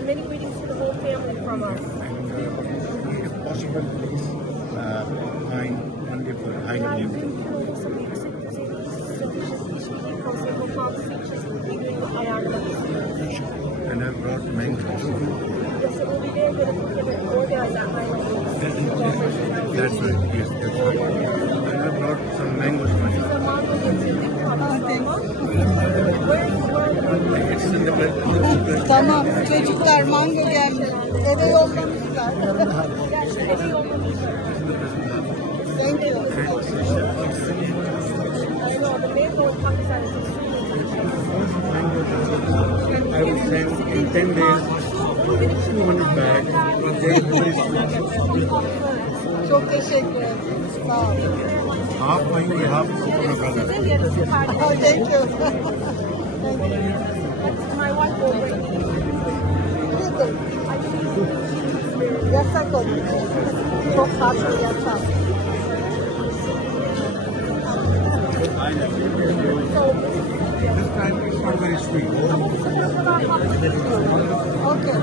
And many greetings to the whole family from us. And if possible, please find wonderful high name. And I brought mangoes. That's right, yes, that's right. And I brought some mangoes for you. It's in the blood. Tamam, çocuklar mango geldi. Eve yollamışlar. Thank you. I will send in 10 days 200 bags. Çok teşekkür ederim. Sağ olun. Half for you, half for my brother. Oh, thank you. My wife will bring me. Yasak olur. Çok fazla yasak. This time it's not very sweet. Okay.